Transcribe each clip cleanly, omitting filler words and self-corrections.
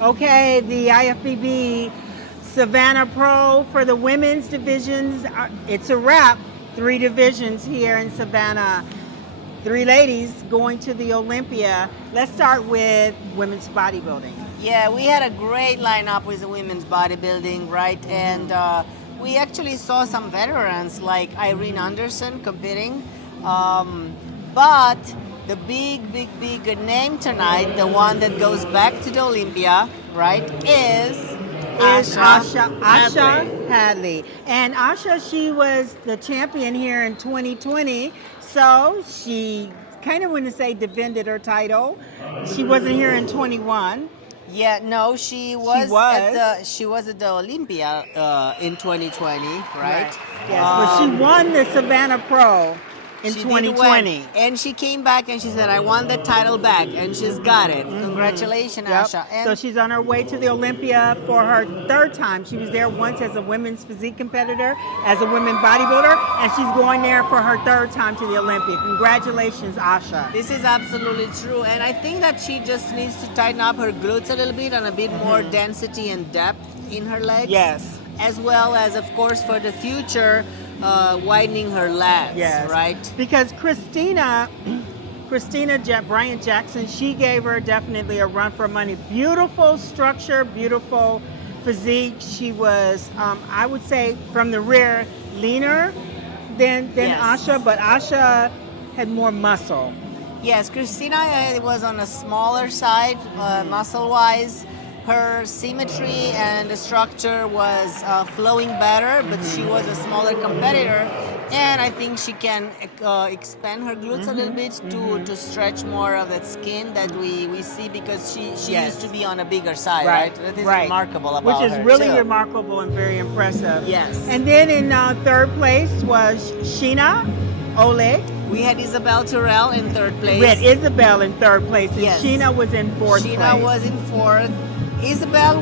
Okay, the IFBB Savannah Pro for the women's divisions. It's a wrap. 3 divisions here in Savannah. 3 ladies going to the Olympia. Let's start with women's bodybuilding. Yeah, we had a great lineup with the women's bodybuilding, right? And we actually saw some veterans like Irene Anderson competing. But the big name tonight, the one that goes back to the Olympia, right, is Asha Hadley. And Asha, she was the champion here in 2020. So she kind of wouldn't say defended her title. She wasn't here in 21. Yeah, no, she was at the Olympia in 2020, right? Yes, but she won the Savannah Pro in she 2020. And she came back and she said, I want the title back, and she's got it. Congratulations, Asha. And so she's on her way to the Olympia for her 3rd time. She was there once as a women's physique competitor, as a women bodybuilder, and she's going there for her 3rd time to the Olympia. Congratulations, Asha. This is absolutely true, and I think that she just needs to tighten up her glutes a little bit and a bit more density and depth in her legs. Yes. As well as, of course, for the future, widening her lats, right? Because Christina Bryant Jackson, she gave her definitely a run for money. Beautiful structure, beautiful physique. She was, I would say, from the rear, leaner than Asha, but Asha had more muscle. Yes, Christina was on a smaller side, muscle-wise. Her symmetry and the structure was flowing better, but she was a smaller competitor, and I think she can expand her glutes a little bit to stretch more of that skin that we see, because she used to be on a bigger side, right? That is remarkable about her. Which is really remarkable and very impressive. Yes. And then in 3rd place was Sheena Oleg. We had Isabelle Terrell in 3rd place. We had Isabelle in 3rd place, and Yes. Sheena was in 4th place. Sheena was in 4th. Isabelle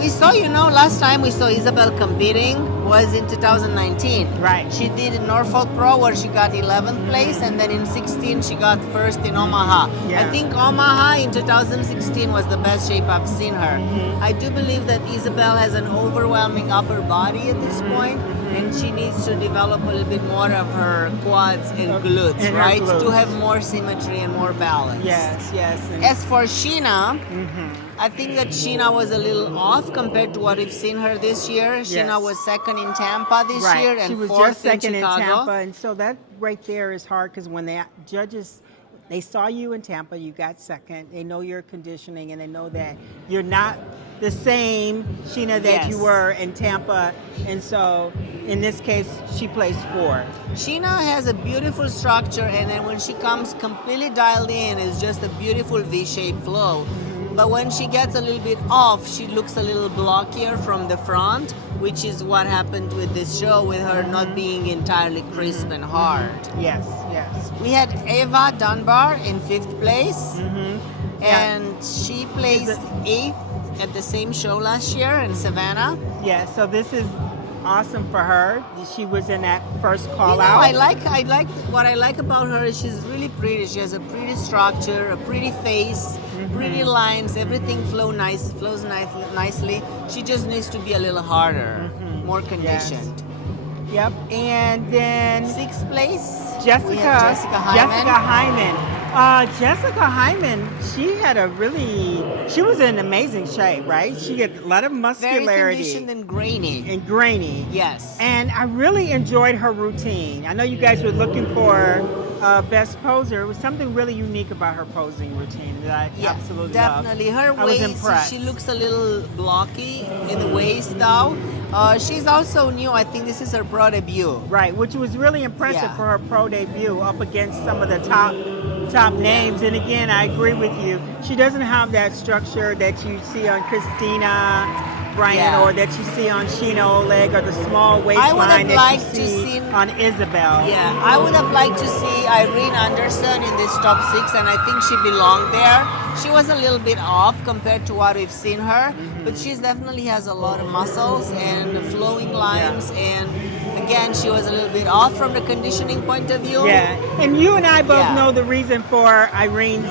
we saw, last time we saw Isabelle competing was in 2019. Right. She did Norfolk Pro where she got 11th place, and then in 16 she got 1st in Omaha. Yeah. I think Omaha in 2016 was the best shape I've seen her. I do believe that Isabelle has an overwhelming upper body at this point, and she needs to develop a little bit more of her quads and glutes, and right? glutes. To have more symmetry and more balance. Yes. And As for Sheena, I think that Sheena was a little off compared to what we've seen her this year. Sheena was 2nd in Tampa this year, and she was 4th just 2nd in Chicago. Tampa, and so that right there is hard, because when the judges, they saw you in Tampa, you got 2nd. They know your conditioning, and they know that you're not the same Sheena that you were in Tampa, and so in this case, she placed 4th. Sheena has a beautiful structure, and then when she comes completely dialed in, it's just a beautiful V-shaped flow. But when she gets a little bit off, she looks a little blockier from the front, which is what happened with this show, with her not being entirely crisp and hard. Yes. We had Eva Dunbar in 5th place, and she placed 8th at the same show last year in Savannah. Yeah, so this is awesome for her. She was in that first call out. What I like about her is she's really pretty. She has a pretty structure, a pretty face, pretty lines. Everything flows nicely. She just needs to be a little harder, more conditioned. Yep. And then 6th place, Jessica Hyman. Jessica Hyman, she was in amazing shape, right? She had a lot of muscularity. Very conditioned and grainy. Yes. And I really enjoyed her routine. I know you guys were looking for best poser. It was something really unique about her posing routine that I absolutely definitely loved. Her waist, she looks a little blocky in the waist now. She's also new. I think this is her pro debut. Right, which was really impressive for her pro debut up against some of the top names. And again, I agree with you. She doesn't have that structure that you see on Christina, Bryant, or that you see on Sheena Oleg, or the small waistline that you see on Isabelle. Yeah, I would have liked to see Irene Anderson in this top 6, and I think she belonged there. She was a little bit off compared to what we've seen her, but she definitely has a lot of muscles and flowing lines, and again, she was a little bit off from the conditioning point of view. Yeah, and you and I both know the reason for Irene's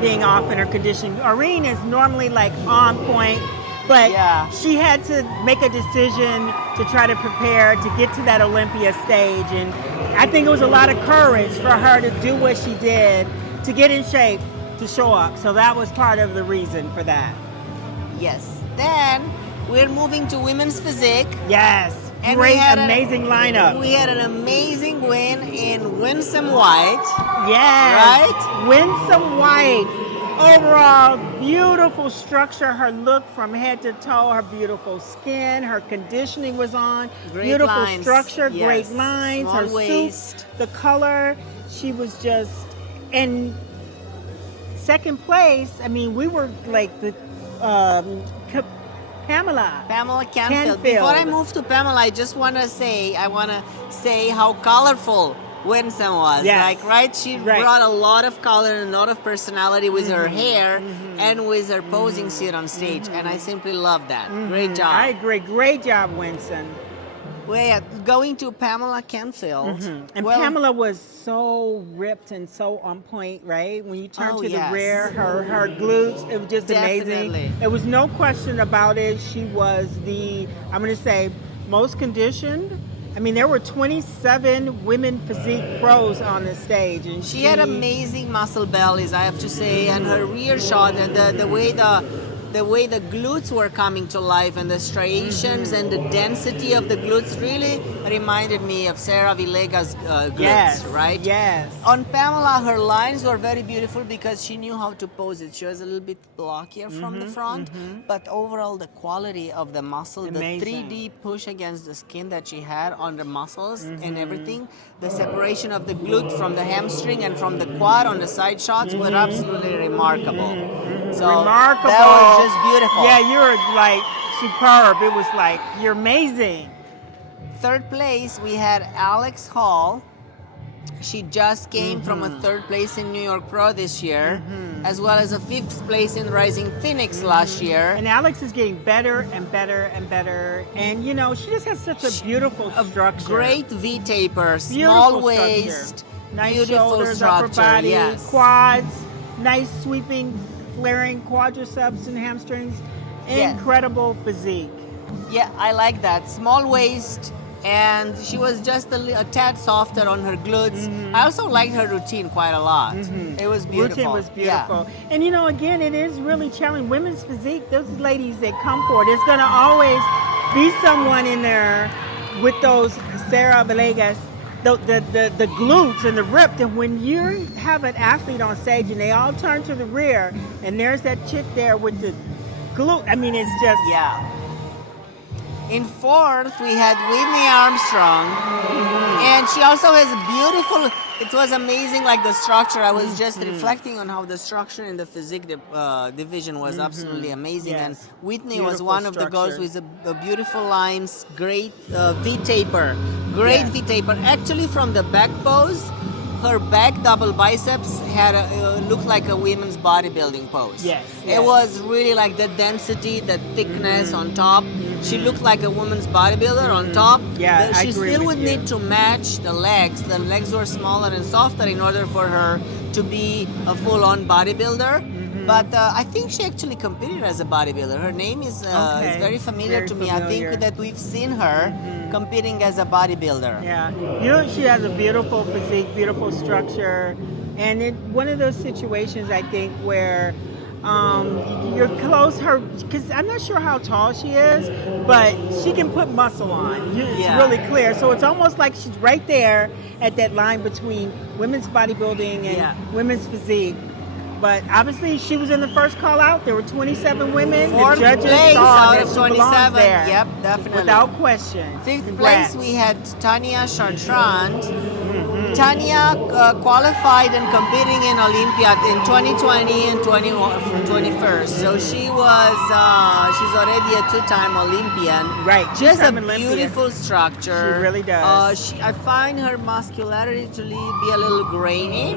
being off in her conditioning. Irene is normally like on point, but Yeah. she had to make a decision to try to prepare to get to that Olympia stage. And I think it was a lot of courage for her to do what she did, to get in shape, to show up. So that was part of the reason for that. Yes. Then we're moving to women's physique. Yes. And we Great, had amazing lineup. We had an amazing win in Winston White. Yes. Right? Winston White. Overall, beautiful structure. Her look from head to toe, her beautiful skin, her conditioning was on. Great beautiful lines. structure, Yes. great lines. Small her waist. suit, the color. She was just in second place. I mean, we were like the Pamela Canfield. Before I move to Pamela, I just want to say, how colorful Winston was. Yes. Like, right? She brought a lot of color and a lot of personality with her hair and with her posing suit on stage. And I simply love that. Great job. I agree. Great job, Winston. We're going to Pamela Canfield. And Pamela was so ripped and so on point, right? When you turn to the rear, her glutes, it was just Definitely. amazing. There was no question about it. She was I'm going to say, most conditioned. I mean, there were 27 women physique pros on the stage. And She had amazing muscle bellies, I have to say, and her rear shot and the way the glutes were coming to life and the striations and the density of the glutes really reminded me of Sarah Villega's glutes, right? Yes. On Pamela, her lines were very beautiful because she knew how to pose it. She was a little bit blockier from the front, but overall the quality of the muscle, Amazing. the 3D push against the skin that she had on the muscles and everything, the separation of the glute from the hamstring and from the quad on the side shots were absolutely remarkable. So Remarkable. that was just beautiful. Yeah, you were like superb. It was like, you're amazing. Third place, we had Alex Hall. She just came from a third place in New York Pro this year, as well as a fifth place in Rising Phoenix last year. And Alex is getting better and better and better. And, you know, she just has such a beautiful structure. Great V-taper, small Beautiful waist, structure. Nice beautiful shoulders, structure. upper body, Yes. quads, nice sweeping, flaring quadriceps and hamstrings. Yeah. Incredible physique. Yeah, I like that. Small waist, and she was just a tad softer on her glutes. I also liked her routine quite a lot. It was beautiful. Routine was Yeah. beautiful. And you know, again, it is really challenging. Women's physique, those ladies that come for it, there's going to always be someone in there with those Sarah Villegas, the glutes and the ripped. And when you have an athlete on stage and they all turn to the rear, and there's that chick there with the glute, I mean, it's just... Yeah. In fourth, we had Whitney Armstrong, and she also has a beautiful. It was amazing, like the structure. I was just reflecting on how the structure in the physique division was absolutely amazing, Yes. and Whitney Beautiful was one of the girls structure. with a beautiful lines, great V-taper, great Yes. V-taper. Actually, from the back pose, her back double biceps had looked like a women's bodybuilding pose. Yes, It yes. was really like the density, the thickness on top. She looked like a woman's bodybuilder on top. Yeah, I She agree still with would you. need to match the legs. The legs were smaller and softer in order for her to be a full-on bodybuilder. But I think she actually competed as a bodybuilder. Her name is very familiar Very to me. familiar. I think that we've seen her competing as a bodybuilder. Yeah, she has a beautiful physique, beautiful structure, and one of those situations I think where you're close her, because I'm not sure how tall she is, but she can put muscle on. It's Yeah. really clear. So it's almost like she's right there at that line between women's bodybuilding and women's physique. But obviously, she was in the first call out. There were 27 women. Fourth the judges place saw out that of she belongs 27. there. Yep, definitely. Without question. Fifth Congrats. place, we had Tanya Chartrand. Tanya qualified and competing in Olympiad in 2020 and 21st. So she's already a two-time Olympian. Right, Just a two-time Olympian. beautiful structure. She really does. I find her muscularity to be a little grainy,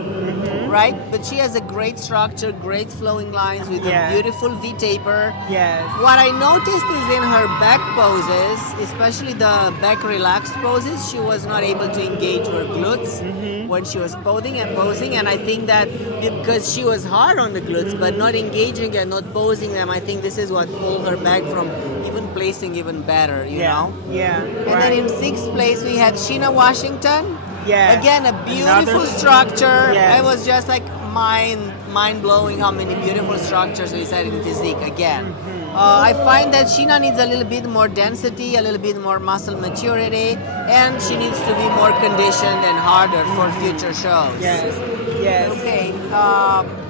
right? But she has a great structure, great flowing lines with a beautiful V-taper. Yes. What I noticed is in her back poses, especially the back relaxed poses, she was not able to engage her glutes. when she was posing, and I think that because she was hard on the glutes, but not engaging and not posing them, I think this is what pulled her back from even placing even better, you know? Yeah. And then in 6th place, we had Sheena Washington. Yes. Again, a beautiful structure. Yes. It was just like mind blowing how many beautiful structures we said in physique again. I find that Sheena needs a little bit more density, a little bit more muscle maturity, and she needs to be more conditioned and harder for future shows. Yes. Yes. Okay.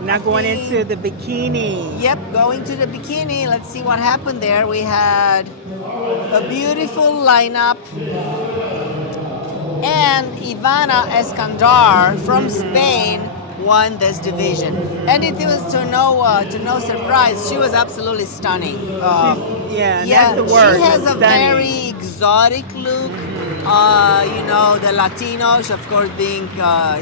Now going into the bikini. Yep, going to the bikini. Let's see what happened there. We had a beautiful lineup. And Ivana Espandar from Spain won this division, and it was to no surprise. She was absolutely stunning. That's the word. She has a stunning. very exotic look. You know, the Latinos, of course, being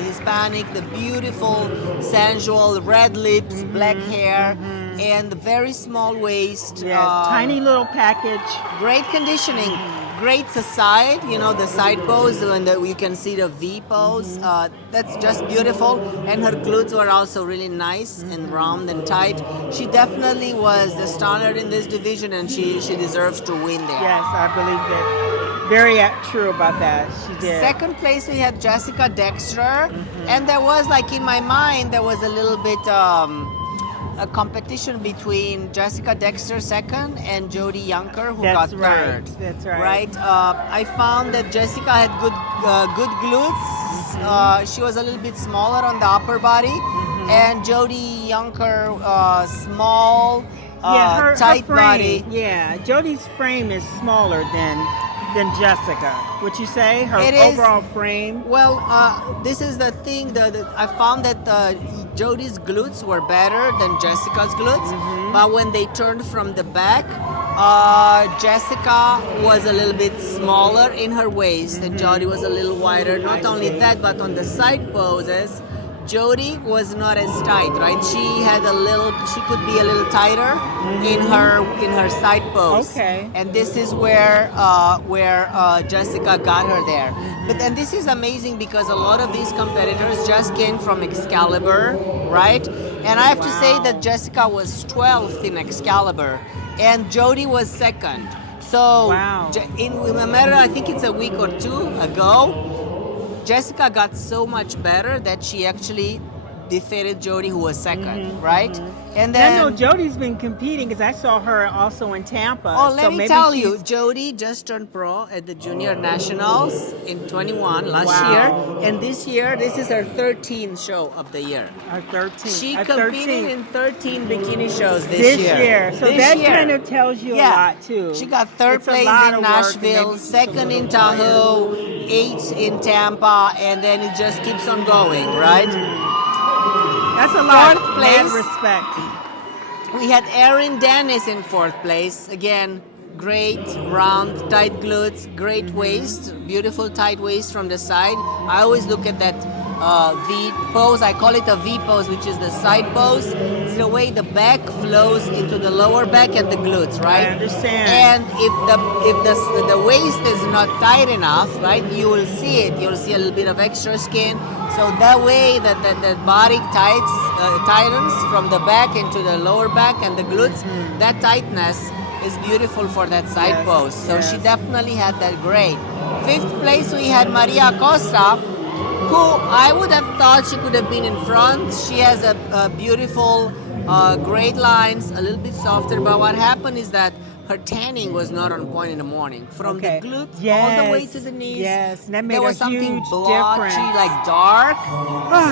Hispanic, the beautiful, sensual red lips, black hair, and the very small waist. Yes, tiny little package. Great conditioning. Great side, you know, the side pose, and you can see the V pose. That's just beautiful. And her glutes were also really nice and round and tight. She definitely was the stunner in this division, and she deserves to win there. Yes, I believe that. Very true about that. She did. 2nd place, we had Jessica Dexter. And there was, like, in my mind, there was a little bit a competition between Jessica Dexter 2nd and Jody Younker, who got 3rd. That's right. Right. I found that Jessica had good glutes. She was a little bit smaller on the upper body, and Jody Younker small, tight her frame, body. Yeah, Jody's frame is smaller than Jessica. Would you say her It is. overall frame? Well, this is the thing. I found that Jody's glutes were better than Jessica's glutes, but when they turned from the back, Jessica was a little bit smaller in her waist, and Jody was a little wider. Not only that, but on the side poses, Jody was not as tight, right? She could be a little tighter in her side pose. Okay. And this is where Jessica got her there. And this is amazing because a lot of these competitors just came from Excalibur, right? And I have to say that Jessica was 12th in Excalibur, and Jody was 2nd. So in a matter, I think it's a week or two ago, Jessica got so much better that she actually defeated Jody, who was 2nd, right? And then I know Jody's been competing because I saw her also in Tampa. Oh, let me tell you, Jody just turned pro at the Junior Nationals in 21 last year, and this year this is her 13th show of the year. Her 13th. She competed in 13 bikini shows this year. So that kind of tells you a lot too. She got 3rd place in Nashville, 2nd in Tahoe, 8th in Tampa, and then it just keeps on going, right? That's a lot. 4th place. Mad respect. We had Erin Dennis in 4th place. Again, great round, tight glutes, great waist, beautiful tight waist from the side. I always look at that V pose. I call it a V pose, which is the side pose. It's the way the back flows into the lower back and the glutes, right? I understand. And if the waist is not tight enough, right, you will see it. You'll see a little bit of extra skin. So that way that the body tightens from the back into the lower back and the glutes. That tightness is beautiful for that side pose. So she definitely had that great. 5th place, we had Maria Costa, who I would have thought she could have been in front. She has a beautiful, great lines, a little bit softer. But what happened is that her tanning was not on point in the morning. From the glutes all the way to the knees. Yes, that made there was a something huge blotchy, difference. like dark.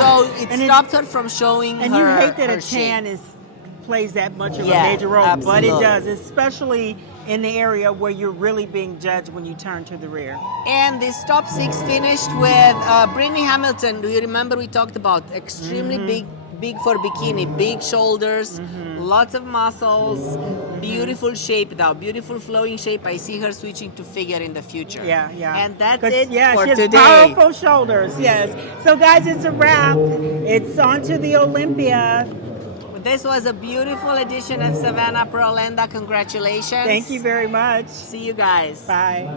So it stopped her from showing and her. And you hate that her a tan shape. plays that much of a major role, absolutely. but it does, especially in the area where you're really being judged when you turn to the rear. And this top 6 finished with Brittany Hamilton. Do you remember we talked about extremely big for bikini, big shoulders, lots of muscles, beautiful shape now, beautiful flowing shape. I see her switching to figure in the future. Yeah. And that's it for she has today. Powerful shoulders, yes. So guys, it's a wrap. It's on to the Olympia. This was a beautiful edition of Savannah Pro Lenda. Congratulations. Thank you very much. See you guys. Bye.